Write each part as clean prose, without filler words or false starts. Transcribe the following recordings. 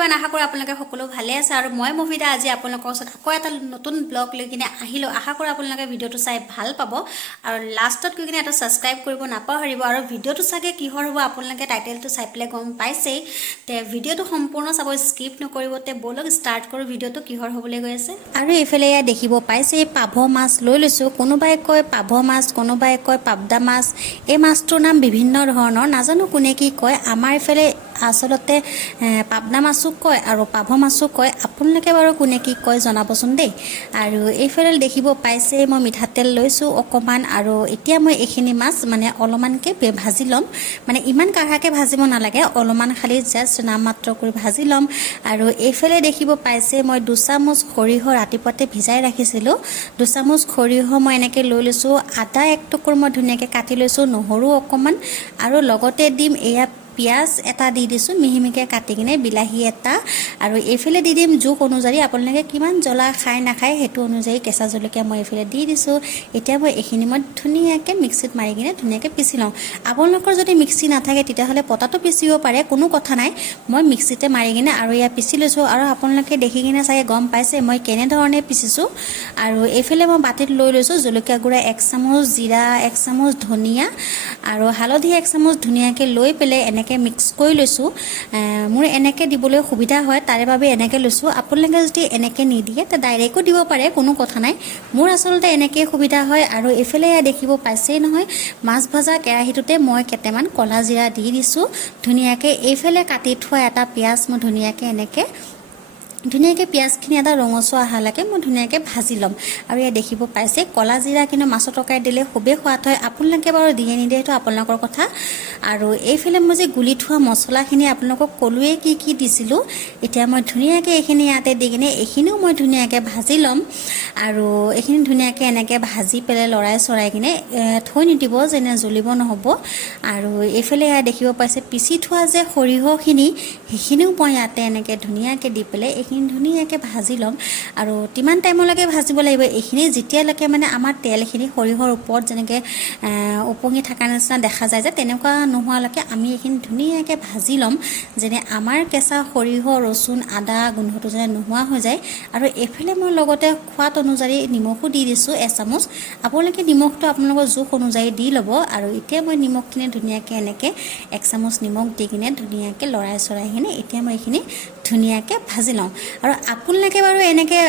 everyone আশা কৰোঁ আপোনালোকে সকলো ভালে আছে আৰু মই মভিতা আজি আপোনালোকৰ ওচৰত আকৌ এটা নতুন ব্লগ লৈ কিনে আহিলোঁ আশা কৰোঁ আপোনালোকে ভিডিঅ'টো চাই ভাল পাব আৰু লাষ্টত গৈ কিনে এটা সাবস্ক্ৰাইব কৰিব নাপাহৰিব আৰু ভিডিঅ'টো চাগে কিহৰ হ'ব আপোনালোকে টাইটেলটো চাই পেলাই গম পাইছেই তে ভিডিঅ'টো সম্পূৰ্ণ চাব স্কিপ নকৰিব তে বলক ষ্টাৰ্ট কৰোঁ ভিডিঅ'টো কিহৰ হ'বলৈ গৈ আছে আৰু এইফালে দেখিব পাইছে পাভ মাছ লৈ লৈছোঁ কোনোবাই কয় পাভ মাছ কোনোবাই কয় পাবদা মাছ এই মাছটোৰ নাম বিভিন্ন ধৰণৰ নাজানো কোনে কি কয় আমাৰ এইফালে আসলতে পাবদা মাছো কয় আৰু পাভ মাছো কয় আপোনালোকে বাৰু কোনে কি কয় জনাবচোন দেই আৰু এইফালে দেখিব পাইছে মই মিঠাতেল লৈছোঁ অকমান আৰু এতিয়া মই এইখিনি মাছ মানে অলপমানকে ভাজি ল'ম মানে ইমান কাঢ়াকে ভাজিব নালাগে অলপমান খালি জাষ্ট নামমাত্ৰ কৰি ভাজি ল'ম আৰু এইফালে দেখিব পাইছে মই 2 চামুচ সৰিয়হ ৰাতিপুৱাতে ভিজাই ৰাখিছিলোঁ 2 চামুচ সৰিয়হ মই এনেকৈ লৈ লৈছোঁ আদা এক টুকুৰ মই ধুনীয়াকৈ কাটি লৈছোঁ নহৰু অকমান আৰু লগতে দিম এয়া পিয়াজ এটা দি দিছোঁ মিহিমিকে কাটি কিনে বিলাহী এটা আৰু এইফালে দি দিম জোখ অনুযায়ী আপোনালোকে কিমান জ্বলা খায় নাখায় সেইটো অনুযায়ী কেঁচা জলকীয়া মই এইফালে দি দিছোঁ এতিয়া মই এইখিনি মই ধুনীয়াকৈ মিক্সিত মাৰি কিনে ধুনীয়াকৈ পিচি লওঁ আপোনালোকৰ যদি মিক্সি নাথাকে তেতিয়াহ'লে পটাটো পিচিব পাৰে কোনো কথা নাই মই মিক্সিতে মাৰি কিনে আৰু ইয়াত পিচি লৈছোঁ আৰু আপোনালোকে দেখি কিনে চাগে গম পাইছে মই কেনেধৰণে পিচিছোঁ আৰু এইফালে মই বাটিত লৈ লৈছোঁ জলকীয়া গুড়া 1 চামুচ জিৰা 1 চামুচ ধনিয়া আৰু হালধি 1 চামুচ ধুনীয়াকৈ লৈ পেলাই এনেকৈ মিক্স কৰি লৈছোঁ মোৰ এনেকৈ দিবলৈ সুবিধা হয় তাৰে বাবে এনেকৈ লৈছোঁ আপোনালোকে যদি এনেকৈ নিদিয়ে তে ডাইৰেক্টও দিব পাৰে কোনো কথা নাই মোৰ আচলতে এনেকৈ সুবিধা হয় আৰু এইফালে দেখিব পাইছেই নহয় মাছ ভাজা কেৰাহীটোতে মই কেইটামান কলা জিৰা দি দিছোঁ ধুনীয়াকৈ এইফালে কাটি থোৱা এটা পিঁয়াজ মই ধুনীয়াকৈ পিঁয়াজখিনি এটা ৰঙচুৱা অহালৈকে মই ধুনীয়াকৈ ভাজি ল'ম আৰু ইয়াত দেখিব পাইছে কলা জিৰা কিন্তু মাছৰ তৰকাৰী দিলে খুবেই সোৱাদ হয় আপোনালোকে বাৰু দিয়ে নিদিয়ে সেইটো আপোনালোকৰ কথা আৰু এইফালে মই যে গুলি থোৱা মছলাখিনি আপোনালোকক ক'লোৱে কি দিছিলোঁ এতিয়া মই ধুনীয়াকৈ এইখিনি ইয়াতে দি কিনে এইখিনিও মই ধুনীয়াকৈ ভাজি ল'ম আৰু এইখিনি ধুনীয়াকৈ এনেকৈ ভাজি পেলাই লৰাই চৰাই কিনে থৈ নিদিব যেনে জ্বলিব নহ'ব আৰু এইফালে ইয়াত দেখিব পাইছে পিচি থোৱা যে সৰিয়হখিনি সেইখিনিও মই ইয়াতে এনেকৈ ধুনীয়াকৈ দি পেলাই ধুনীয়াকৈ ভাজি ল'ম আৰু কিমান টাইমলৈকে ভাজিব লাগিব এইখিনি যেতিয়ালৈকে মানে আমাৰ তেলখিনি সৰিয়হৰ ওপৰত যেনেকৈ ওপঙি থকা নিচিনা দেখা যায় যে তেনেকুৱা নোহোৱালৈকে আমি এইখিনি ধুনীয়াকৈ ভাজি ল'ম যেনে আমাৰ কেঁচা সৰিয়হ ৰচুন আদা গোন্ধটো যেনে নোহোৱা হৈ যায় আৰু এইফালে মই লগতে সোৱাদ অনুযায়ী নিমখো দি দিছোঁ 1 চামুচ আপোনালোকে নিমখটো আপোনালোকৰ জোখ অনুযায়ী দি ল'ব আৰু এতিয়া মই নিমখখিনি ধুনীয়াকৈ এনেকৈ 1 চামুচ নিমখ দি কিনে ধুনীয়াকৈ লৰাই চৰাই কিনে এতিয়া মই এইখিনি ধুনীয়াকৈ ভাজি লওঁ আৰু আপোনালোকে বাৰু এনেকৈ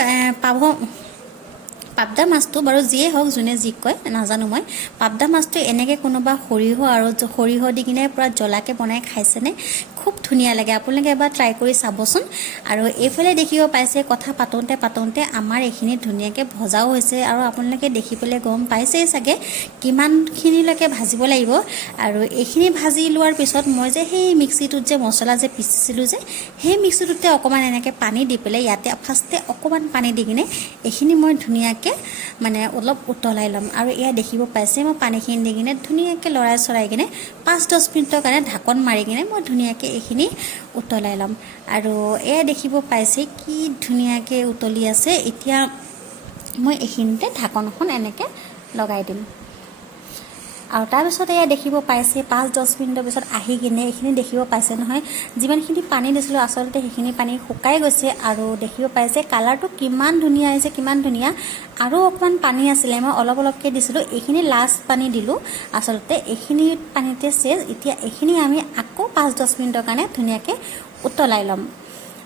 পাবদা মাছটো বাৰু যিয়ে হওক যোনে যি কয় নাজানো মই পাবদা মাছটো এনেকৈ কোনোবা সৰিয়হ দি কিনে পূৰা জ্বলাকৈ বনাই খাইছেনে খুব ধুনীয়া লাগে আপোনালোকে এবাৰ ট্ৰাই কৰি চাবচোন আৰু এইফালে দেখিব পাইছে কথা পাতোঁতে আমাৰ এইখিনি ধুনীয়াকৈ ভজাও হৈছে আৰু আপোনালোকে দেখি পেলাই গম পাইছেই চাগে কিমানখিনিলৈকে ভাজিব লাগিব আৰু এইখিনি ভাজি লোৱাৰ পিছত মই যে সেই মিক্সিটোত যে মছলা যে পিচিছিলোঁ যে সেই মিক্সিটোতে অকণমান এনেকৈ পানী দি পেলাই ইয়াতে ফাৰ্ষ্টে অকণমান পানী দি কিনে এইখিনি মই ধুনীয়াকৈ মানে অলপ উতলাই ল'ম আৰু এয়া দেখিব পাইছে মই পানীখিনি দি কিনে ধুনীয়াকৈ লৰাই চৰাই কিনে 5-10 মিনিটৰ কাৰণে ঢাকন মাৰি কিনে মই ধুনীয়াকৈ এইখিনি উতলাই ল'ম আৰু এয়া দেখিব পাইছে কি ধুনীয়াকৈ উতলি আছে এতিয়া মই এইখিনিতে ঢাকনখন এনেকৈ লগাই দিম আৰু তাৰপিছত এয়া দেখিব পাইছে 5-10 মিনিটৰ পিছত আহি কিনে এইখিনি দেখিব পাইছে নহয় যিমানখিনি পানী দিছিলোঁ আচলতে সেইখিনি পানী শুকাই গৈছে আৰু দেখিব পাইছে কালাৰটো কিমান ধুনীয়া আহিছে কিমান ধুনীয়া আৰু অকণমান পানী আছিলে মই অলপকৈ দিছিলোঁ এইখিনি লাষ্ট পানী দিলোঁ আচলতে এইখিনি পানীতে চেজ এতিয়া এইখিনি আমি আকৌ 5-10 মিনিটৰ কাৰণে ধুনীয়াকৈ উতলাই ল'ম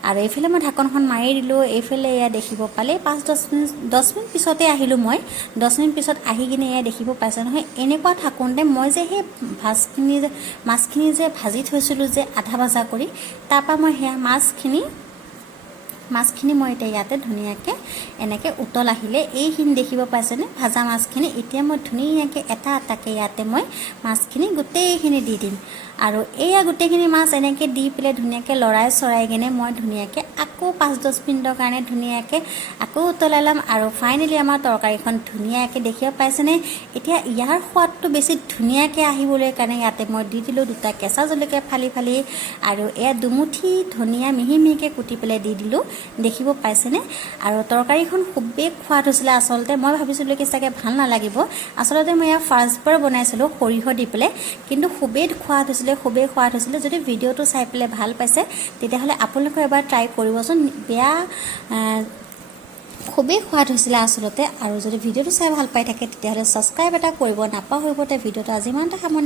আৰু এইফালে মই ঢাকনখন মাৰি দিলোঁ এইফালে এয়া দেখিব পালে 5-10 মিনিট পিছতে আহিলোঁ মই 10 মিনিট পিছত আহি কিনে এয়া দেখিব পাইছে নহয় এনেকুৱা থাকোঁতে মই যে সেই মাছখিনি যে ভাজি থৈছিলোঁ যে আধা ভাজা কৰি তাৰপৰা মই সেয়া মাছখিনি মই এতিয়া ইয়াতে ধুনীয়াকৈ এনেকৈ উতল আহিলে এইখিনি দেখিব পাইছেনে ভাজা মাছখিনি এতিয়া মই ধুনীয়াকৈ এটা এটাকৈ ইয়াতে মই মাছখিনি গোটেইখিনি দি দিম আৰু এয়া গোটেইখিনি মাছ এনেকৈ দি পেলাই ধুনীয়াকৈ লৰাই চৰাই কিনে মই ধুনীয়াকৈ আকৌ 5-10 মিনিটৰ কাৰণে ধুনীয়াকৈ আকৌ উতলাই ল'ম আৰু ফাইনেলি আমাৰ তৰকাৰীখন ধুনীয়াকৈ দেখিব পাইছেনে এতিয়া ইয়াৰ সোৱাদটো বেছি ধুনীয়াকৈ আহিবলৈ কাৰণে ইয়াতে মই দি দিলোঁ 2টা কেঁচা জলকীয়া ফালি আৰু এয়া দুমুঠি ধনিয়া মিহিকৈ কুটি পেলাই দি দিলোঁ দেখিব পাইছেনে আৰু তৰকাৰীখন খুবেই সোৱাদ হৈছিলে আচলতে মই ভাবিছিলোঁ কি চাগে ভাল নালাগিব আচলতে মই ফাৰ্ষ্ট বাৰ বনাইছিলোঁ সৰিয়হ দি পেলাই কিন্তু খুবেই সোৱাদ হৈছিলে হৈছিলে খুবেই সোৱাদ হৈছিলে যদি ভিডিঅ'টো চাই পেলাই ভাল পাইছে তেতিয়াহ'লে আপোনালোকে এবাৰ ট্ৰাই কৰিবচোন বেয়া খুবেই সোৱাদ হৈছিলে আচলতে আৰু যদি ভিডিঅ'টো চাই ভাল পাই থাকে তেতিয়াহ'লে ছাবস্ক্ৰাইব এটা কৰিব নাপাহৰিব ভিডিঅ'টো আজি ইমানতে সামৰণি